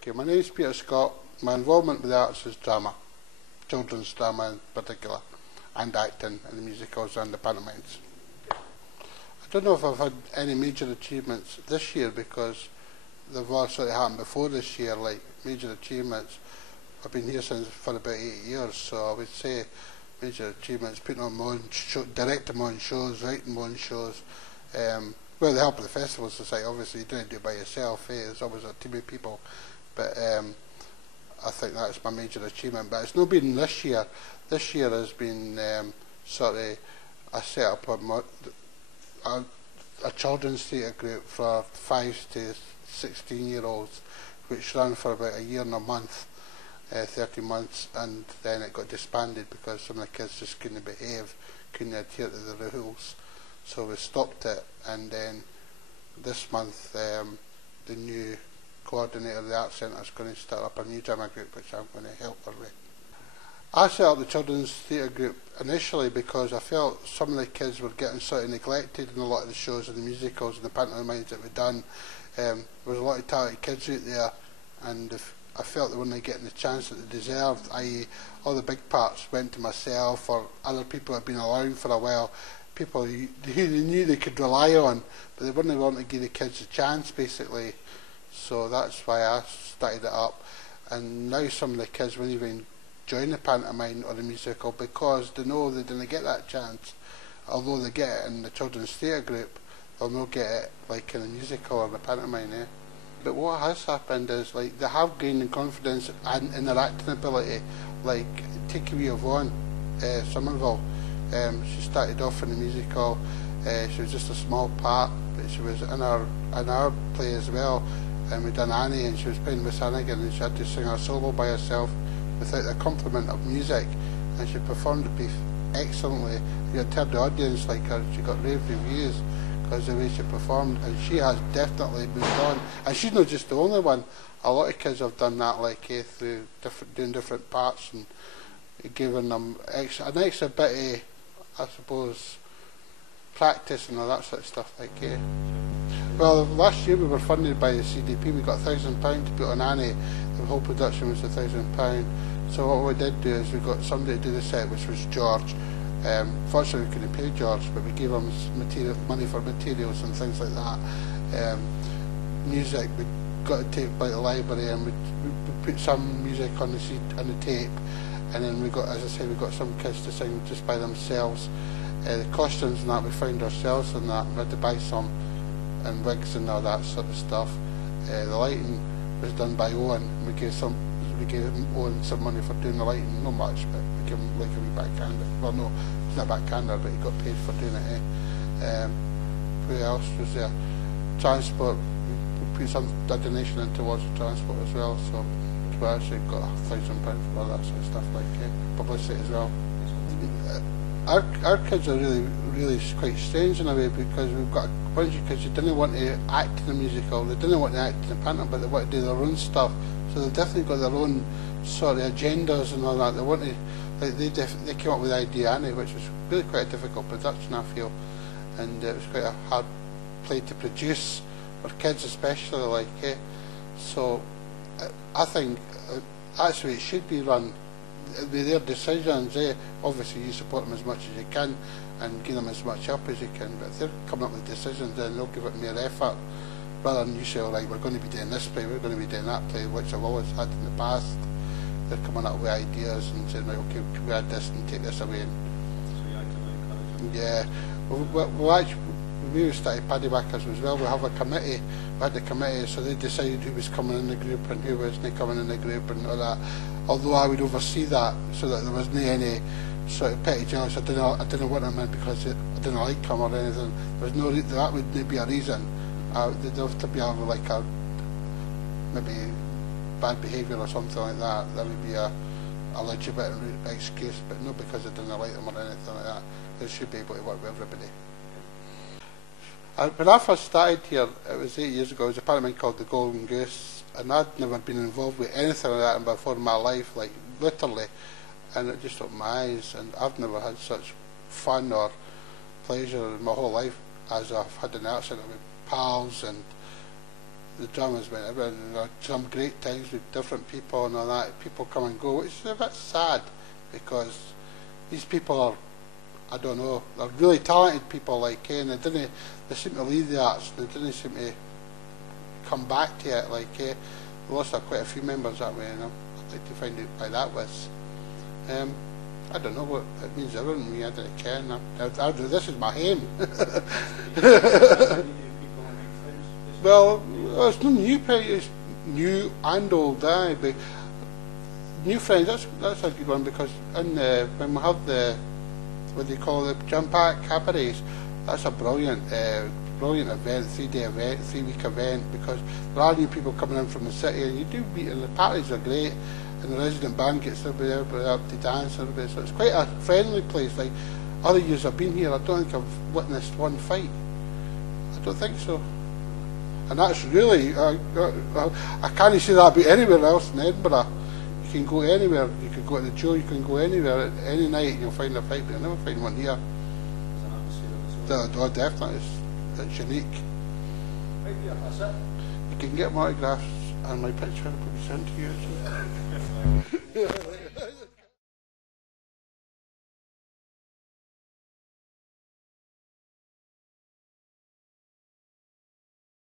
Okay, my name is Peter Scott. My involvement with the arts is drama, children's drama in particular, and acting in the musicals and the pantomimes. I don't know if I've had any major achievements this year because they've all sort of happened before this year, like major achievements. I've been here for about 8 years, so I would say major achievements, putting on my own directing my own shows, writing my own shows, with the help of the Festival Society. Obviously you don't do it by yourself, there's always a team of people, but I think that's my major achievement. But it's not been this year. This year has been sort of, I set up a children's theatre group for 5 to 16-year-olds, which ran for about a year and a month, 30 months, and then it got disbanded because some of the kids just couldn't behave, couldn't adhere to the rules. So we stopped it, and then this month the new coordinator of the Arts Centre is going to start up a new drama group, which I'm going to help her with. I set up the children's theatre group initially because I felt some of the kids were getting sort of neglected in a lot of the shows and the musicals and the pantomimes that we'd done. There was a lot of talented kids out there, and I felt they weren't getting the chance that they deserved, i.e. all the big parts went to myself or other people who had been around for a while, people who they knew they could rely on, but they weren't wanting to give the kids a chance, basically. So that's why I started it up, and now some of the kids won't even join the pantomime or the musical because they know they didn't get that chance. Although they get it in the children's theatre group, they'll not get it like in the musical or the pantomime. But what has happened is, like, they have gained in confidence and in their acting ability. Like, take away Yvonne Somerville. She started off in the musical. She was just a small part, but she was in our play as well. And we done Annie, and she was playing Miss Hannigan, and she had to sing her solo by herself without the accompaniment of music, and she performed it excellently. You had to have the audience like her. She got rave reviews because of the way she performed, and she has definitely moved on. And she's not just the only one. A lot of kids have done that, like through doing different parts and giving them an extra bit of, I suppose, practice and all that sort of stuff. Well, last year we were funded by the CDP. We got £1,000 to put on Annie. The whole production was £1,000. So what we did do is we got somebody to do the set, which was George. Fortunately we couldn't pay George, but we gave him money for materials and things like that. Music, we got a tape by the library, and we put some music on the tape, and then we got, as I said, we got some kids to sing just by themselves. The costumes and that we found ourselves, and that we had to buy some, and wigs and all that sort of stuff. The lighting was done by Owen. We gave him Owen some money for doing the lighting, not much, but we gave him like a wee backhander. Well, no, it's not a backhander, but he got paid for doing it. Who else was there? Transport, we put some donation in towards the transport as well, so we actually got £1,000 for all that sort of stuff, like publicity as well. Our kids are really quite strange in a way, because we've got a bunch of kids who didn't want to act in the musical, they didn't want to act in the pantomime, but they want to do their own stuff. So they've definitely got their own sort of agendas and all that. They want to, like, they came up with the idea Annie, which was really quite a difficult production, I feel, and it was quite a hard play to produce for kids especially, like. So I think that's the way it should be run. With their decisions, obviously you support them as much as you can and give them as much help as you can, but if they're coming up with decisions, then they'll give it more effort, rather than you say, all right, we're going to be doing this play, we're going to be doing that play, which I've always had in the past. They're coming up with ideas and saying, right, okay, can we add this and take this away? So you actively encourage them? Yeah, well, actually, we started Paddy Backers as well. We have a committee. We had the committee, so they decided who was coming in the group and who wasn't coming in the group and all that. Although I would oversee that, so that there wasn't any sort of petty jealousy. I didn't want them in because I didn't like them or anything. There was no that would be a reason. There'd have to be like a maybe bad behaviour or something like that. That would be a legitimate excuse, but not because I didn't like them or anything like that. They should be able to work with everybody. When I first started here, it was 8 years ago. It was a pantomime called The Golden Goose, and I'd never been involved with anything like that before in my life, like literally, and it just opened my eyes, and I've never had such fun or pleasure in my whole life as I've had in the Arts Centre with pals and the drummers went around, and there were some great times with different people and all that. People come and go, which is a bit sad because these people are, I don't know, they're really talented people like Ken. They seem to leave the arts. They didn't seem to come back to it. Like we lost quite a few members that way, and I'd like to find out why that was. I don't know what it means. Everyone to me, I didn't care. This is my home. Well, it's not new friends. It's new and old, but new friends. That's a good one because when we have what they call the jump pack cabarets, that's a brilliant event, 3-day event, 3-week event, because there are new people coming in from the city, and you do meet, and the parties are great, and the resident band gets everybody up to dance, and everybody, so it's quite a friendly place. Like other years I've been here, I don't think I've witnessed one fight. I don't think so. And that's really, I can't say that about anywhere else in Edinburgh. You can go anywhere, you can go to the Joe, you can go anywhere, any night you'll find a fight, but you'll never find one here. Oh, definitely, it's unique. Right here, that's it. You can get my autographs and my picture will be sent to you.